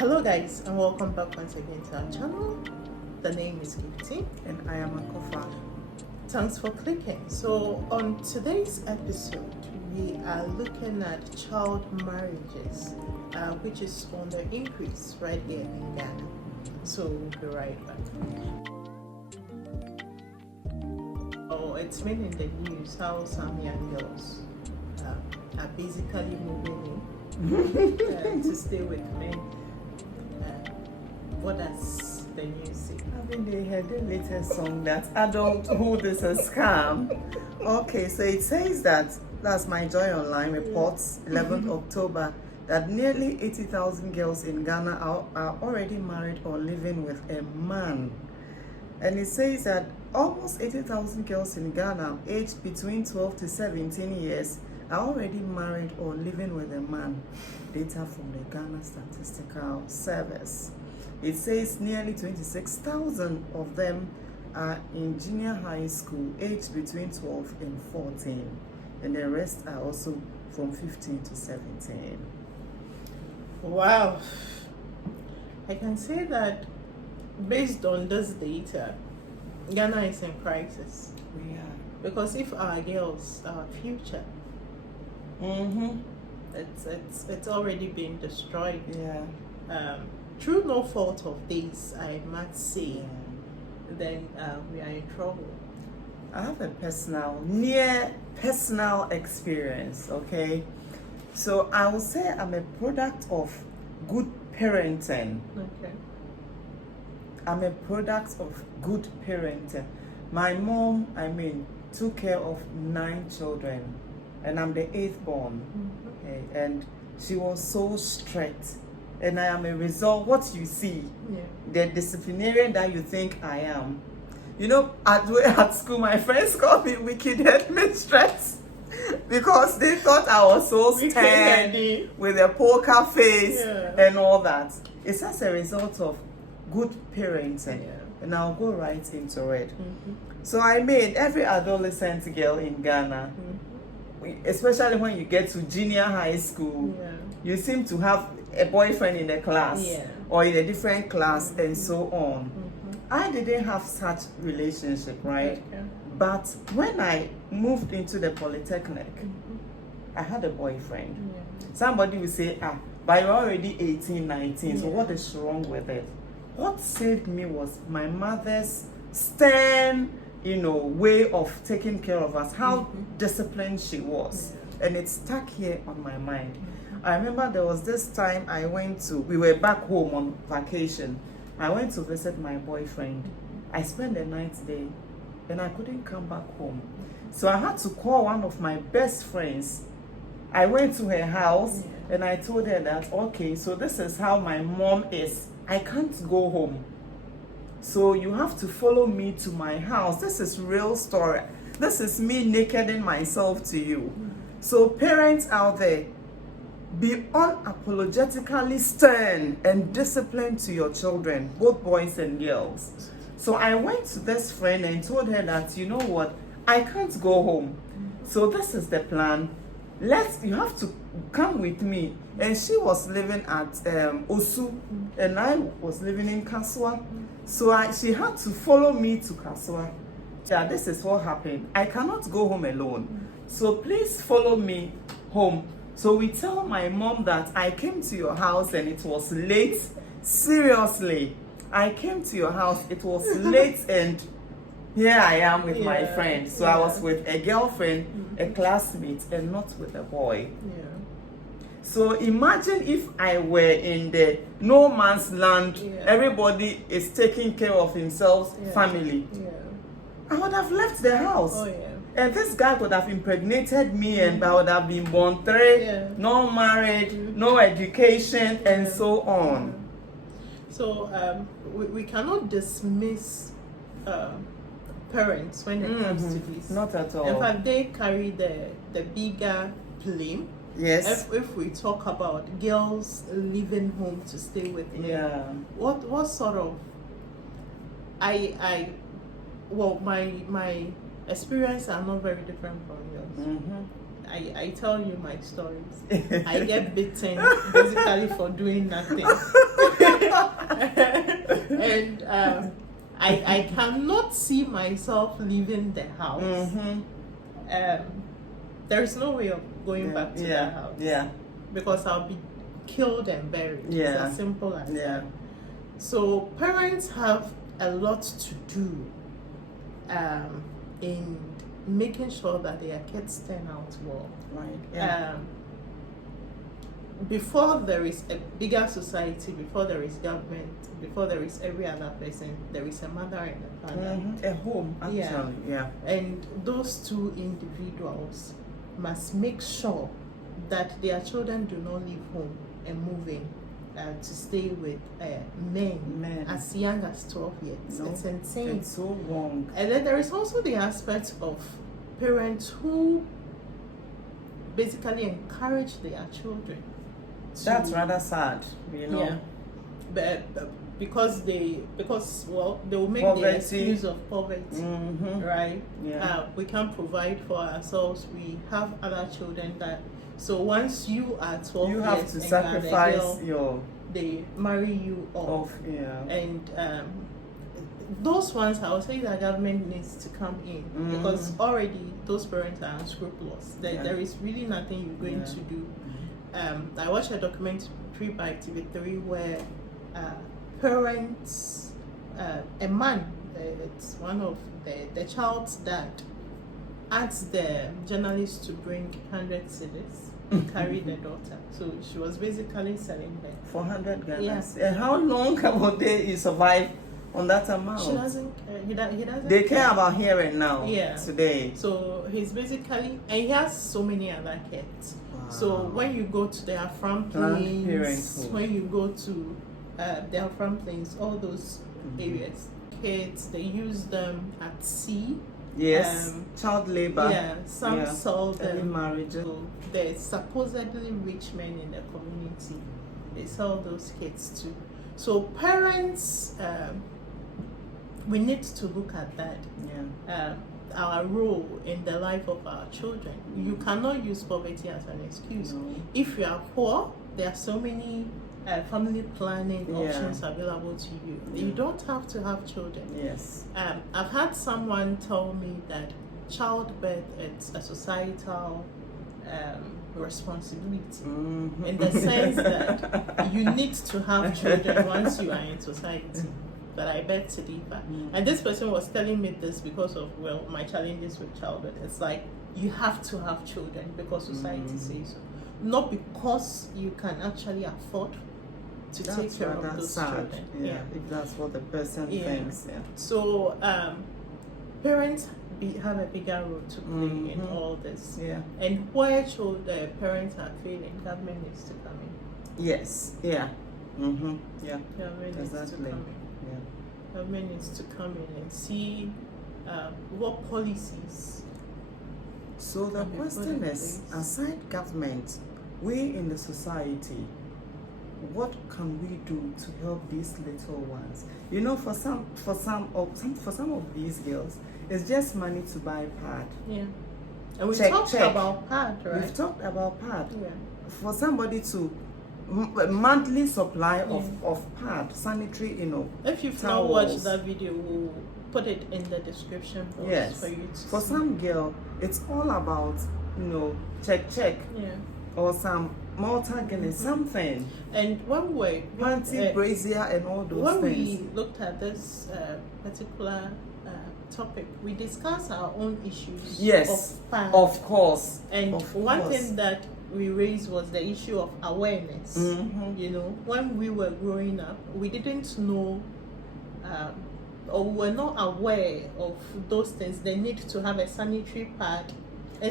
Hello guys, and welcome back once again to our channel. The name is Gifty And I am a Kofa. Thanks for clicking. So on today's episode we are looking at child marriages, which is on the increase right here in Ghana. So we'll be right back. Oh, it's been in the news how some young girls are basically moving in to stay with men. What does the news say? Haven't they heard the latest song that adulthood is a scam? Okay, so it says that's My Joy Online reports 11th October that nearly 80,000 girls in Ghana are already married or living with a man. And it says that almost 80,000 girls in Ghana aged between 12 to 17 years are already married or living with a man. Data from the Ghana Statistical Service. It says nearly 26,000 of them are in junior high school, aged between 12 and 14. And the rest are also from 15 to 17. Wow. I can say that based on this data, Ghana is in crisis. We are. Because if our girls, our future, it's already been destroyed. Yeah. Through no fault of theirs, I must say, then we are in trouble. I have a near personal experience, okay? So I would say I'm a product of good parenting. Okay. I'm a product of good parenting. My mom, took care of 9 children, and I'm the 8th born. Okay? And she was so strict. And I am a result, what you see, the disciplinarian that you think I am. You know, at school, my friends called me wicked headmistress because they thought I was so stern with a poker face and all that. It's as a result of good parenting. Yeah. And I'll go right into it. So every adolescent girl in Ghana, especially when you get to junior high school, you seem to have a boyfriend in the class or in a different class and so on. I didn't have such relationship, right? Okay. But when I moved into the polytechnic, I had a boyfriend. Somebody will say, but you're already 18, 19, so what is wrong with it? What saved me was my mother's stern, way of taking care of us, how disciplined she was. And it stuck here on my mind. I remember there was this time we were back home on vacation. I went to visit my boyfriend. I spent the night there and I couldn't come back home. So I had to call one of my best friends. I went to her house and I told her that, okay, so this is how my mom is. I can't go home. So you have to follow me to my house. This is real story. This is me nakeding myself to you. So parents out there, be unapologetically stern and disciplined to your children, both boys and girls. So I went to this friend and told her that, you know what, I can't go home. So this is the plan. You have to come with me. And she was living at Osu, and I was living in Kaswa. So she had to follow me to Kaswa. Yeah, this is what happened. I cannot go home alone. So please follow me home. So we tell my mom that I came to your house and it was late. Seriously, I came to your house, it was late, and here I am with my friend. So I was with a girlfriend, a classmate, and not with a boy. So imagine if I were in the no man's land, everybody is taking care of himself, family. I would have left the house. And this guy would have impregnated me and I would have been born 3, no marriage, no education, and so on. So we cannot dismiss parents when it comes to this. Not at all. In fact, they carry the bigger blame. Yes. If we talk about girls leaving home to stay with men, what sort of my experience are not very different from yours. I tell you my stories. I get beaten basically for doing nothing. And I cannot see myself leaving the house. There is no way of going back to the house. Yeah. Because I'll be killed and buried. Yeah. It's as simple as that. So parents have a lot to do in making sure that their kids turn out well. Right. Yeah. Before there is a bigger society, before there is government, before there is every other person, there is a mother and a father. A home, actually. Yeah. And those two individuals must make sure that their children do not leave home and move in to stay with men as young as 12 years. No, it's insane. It's so wrong. And then there is also the aspect of parents who basically encourage their children. That's rather sad, you know. Yeah. But because they will make Poverty. the excuse of poverty, right? Yeah. We can't provide for ourselves. We have other children that. So once you are 12 You have years to and sacrifice you are the girl, they marry you off. And those ones, I would say that government needs to come in because already those parents are unscrupulous. There is really nothing you're going to do. I watched a documentary by TV3 where parents, a man, it's one of the child's dad, asked the journalist to bring 100 cedis to carry the daughter. So she was basically selling her. 400 Ghana. Yeah. And how long would they survive on that amount? She doesn't. He doesn't. They care about here and now. Yeah. Today. So he's basically, and he has so many other kids. Wow. So when you go to their farm plains, when you go to their farm plains, all those areas, kids, they use them at sea. Yes. Child labor. Yeah. Some sell them. Marriage. So there's supposedly rich men in the community. They sell those kids too. So parents, we need to look at that. Yeah. Our role in the life of our children. You cannot use poverty as an excuse. No. If you are poor, there are so many family planning options available to you. You don't have to have children. Yes. I've had someone tell me that childbirth is a societal responsibility in the sense that you need to have children once you are in society. But I beg to differ. And this person was telling me this because of my challenges with childbirth. It's like you have to have children because society says so, not because you can actually afford to take care of those children. Yeah, if that's what the person thinks. Yeah. So parents have a bigger role to play in all this. Yeah. And where parents are failing, government needs to come in. Yes. Yeah. Yeah. Government needs to come in. Yeah. Government needs to come in and see what policies. So the question is, aside government, we in the society, what can we do to help these little ones? You know, for some of these girls, it's just money to buy pad. Yeah. And we talked about pad, right? We've talked about pad. Yeah. For somebody to monthly supply of pad, sanitary, If you've not towels. watched that video, we'll put it in the description box for you to For see. some girl, it's all about, check, Yeah. or some Malta Guinness, something. And when Panty, brazier, and all those when things. we looked at this particular topic, we discussed our own issues of pad. Of course. And one thing that we raised was the issue of awareness. When we were growing up, we didn't know or we were not aware of those things. They need to have a sanitary pad.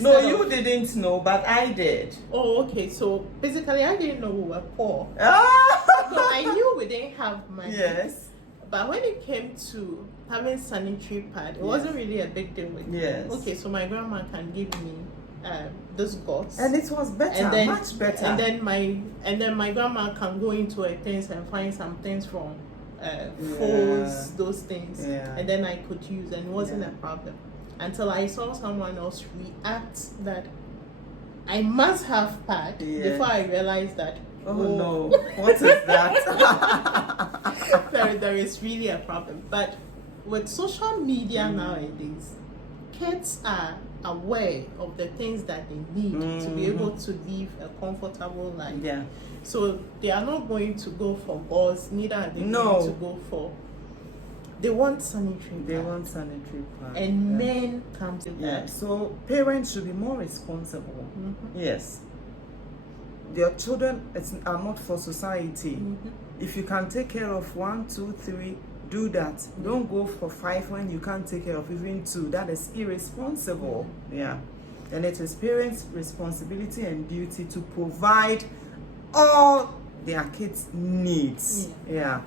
No, you didn't know, but I did. Oh, okay. So basically, I didn't know we were poor. So I knew we didn't have money. Yes. But when it came to having sanitary pad, it wasn't really a big deal with me. Yes. Okay, so my grandma can give me this guts. And it was better, much better. And then my grandma can go into her things and find some things from foods, those things. Yeah. And then I could use, and it wasn't a problem. Until I saw someone else react that I must have pad before I realized that. Oh no, what is that? there is really a problem. But with social media nowadays, kids are aware of the things that they need to be able to live a comfortable life. Yeah. So they are not going to go for girls, neither are they No. going to go for. They want sanitary They pads. want sanitary pads. And men come to Yeah. that. So parents should be more responsible. Mm-hmm. Yes. Their children are not for society. Mm-hmm. If you can take care of 1, 2, 3, do that. Don't go for 5 when you can't take care of even 2. That is irresponsible. Yeah. And it is parents' responsibility and duty to provide all their kids' needs. Yeah.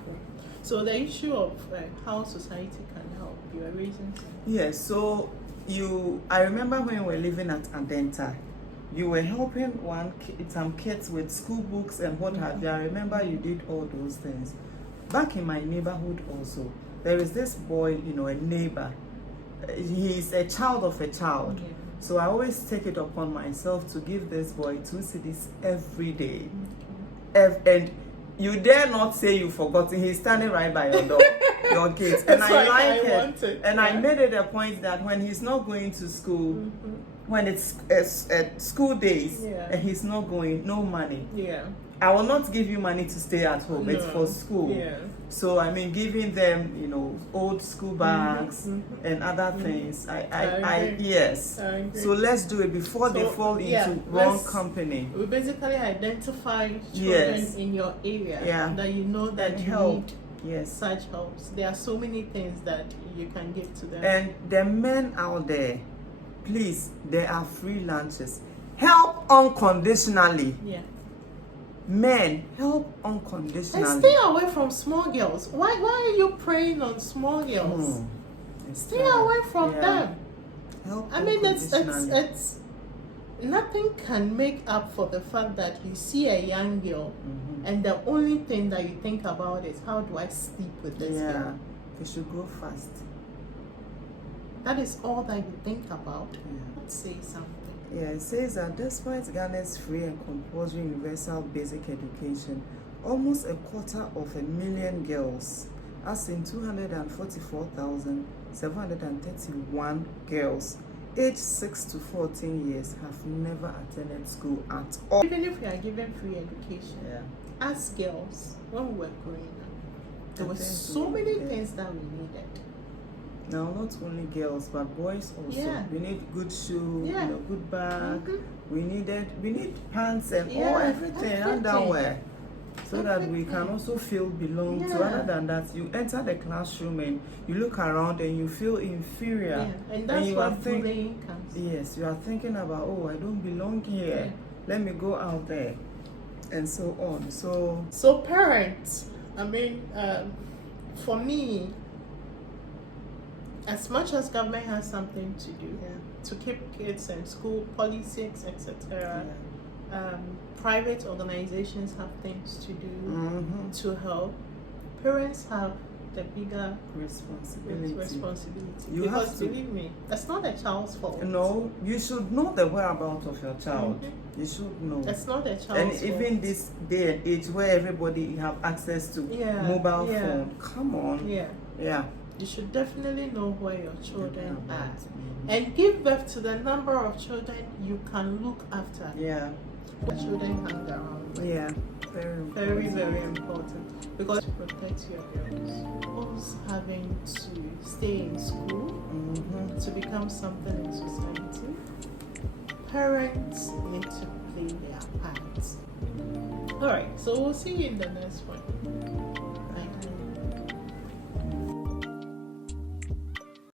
So the issue of how society can help, you are raising something. Yes, so I remember when we were living at Adenta, you were helping some kids with school books and what have you. I remember you did all those things. Back in my neighborhood also, there is this boy, a neighbor. He's a child of a child. Yeah. So I always take it upon myself to give this boy 2 cedis every day. And you dare not say you forgot. He's standing right by your door, your gate. And I like it. And I made it a point that when he's not going to school, when it's school days, and he's not going, no money. Yeah. I will not give you money to stay at home. It's for school. Yeah. So I mean, giving them, old school bags and other things. I yes. I agree. So let's do it before they fall into wrong company. We basically identify children in your area that you know that you help. need such helps. There are so many things that you can give to them. And the men out there, please, there are free lunches. Help unconditionally. Yeah. Men, help unconditionally. And stay away from small girls. Why are you preying on small girls? Stay away from them. Help I mean, unconditionally. it's nothing can make up for the fact that you see a young girl and the only thing that you think about is how do I sleep with this girl? They should grow fast. That is all that you think about. Let's say something. Yeah, it says that despite Ghana's free and compulsory universal basic education, almost 250,000 girls, as in 244,731 girls, aged 6 to 14 years, have never attended school at all. Even if we are given free education, as girls, when we were growing up, there were so many things that we needed. Now, not only girls, but boys also. Yeah. We need good shoe, good bag. We need pants and everything, underwear, so that we can also feel belong to. Other than that, you enter the classroom and you look around and you feel inferior. Yeah. And that's where bullying comes. Yes, you are thinking about, oh, I don't belong here. Yeah. Let me go out there, and so on. So parents, I mean, for me, as much as government has something to do to keep kids in school, politics, etc., private organizations have things to do to help. Parents have the bigger responsibility. Because believe me, that's not a child's fault. No, you should know the whereabouts of your child. You should know. It's not a child's fault. And even this day and age where everybody have access to mobile phone, come on. Yeah. You should definitely know where your children are and give birth to the number of children you can look after. Yeah. What children hang around with. Yeah. Very important. Very, very important. Because to protect your girls. Girls having to stay in school to become something in society. Parents need to play their parts. Alright, so we'll see you in the next one.